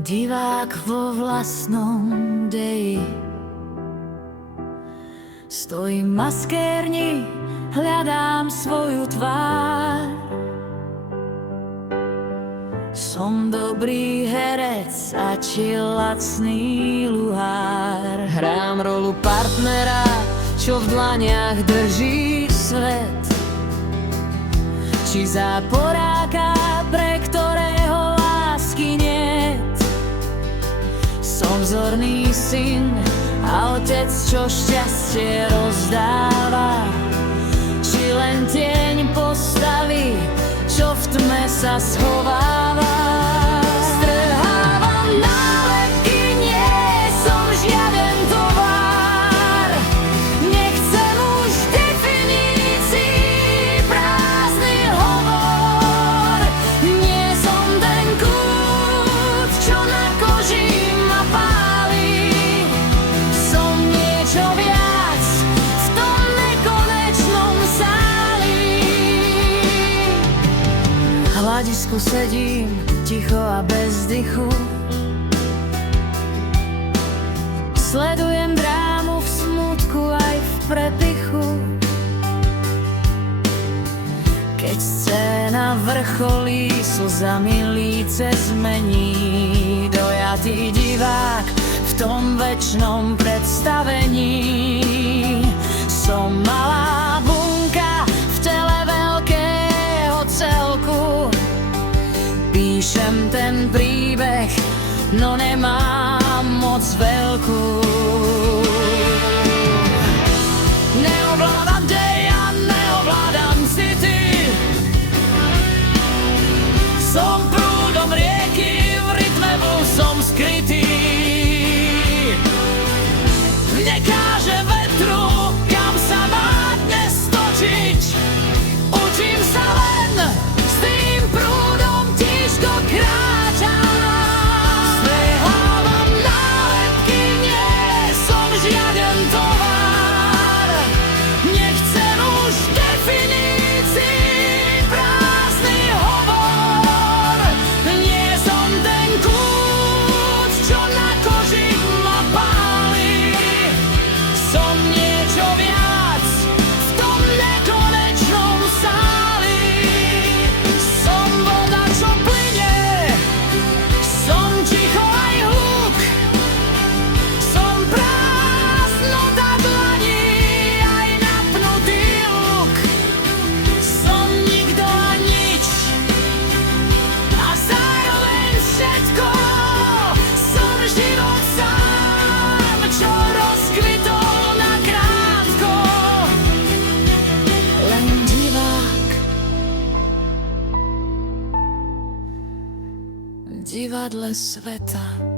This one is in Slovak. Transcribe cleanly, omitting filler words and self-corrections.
Divák vo vlastnom deji. Stojím v maskérni, hľadám svoju tvár. Som dobrý herec a či lacný luhár. Hrám rolu partnera, čo v dlaniach drží svet, či záporáka, pre ktorého lásky niet. Som vzorný syn a otec, čo šťastie rozdáva, či len tieň postavy, čo v tme sa schováva. Strhávam nálepky, nie som žiaden tovar. Nechcem už definícií, prázdny hovor. Nie som ten kút, čo na koži ma pálí. Som niečo viac v tom nekonečnom sáli. V hľadisku sedím ticho a bez dychu. Sledujem drámu v smutku aj v prepichu. Keď scéna vrcholí, slzami líce zmení. Dojatý divák v tom večnom predstavení. Som malá bunka v tele veľkého celku. Píšem ten príbeh, no nemám moc veľkú. Neovládam dej a neovládam city. Som prúdom rieky, v rytme som skrytý. Nekáže vetru, kam sa má dnes točiť. Učím sa len s tým prúdom tížko kráčať. Strhávam nálepky, nie som žiaden tovar. Nechcem už definícií, prázdny hovor. Nie som ten kút, čo na koži ma pálí. Som niečo viac v tom nekonečnom sáli. Som voda, čo plynie, som ticho aj hluk. Som prázdnota dlaní, aj napnutý luk. Som nikto a nič a zároveň všetko. Som život sám, čo rozkvitol nakrátko. Len divák v divadle sveta.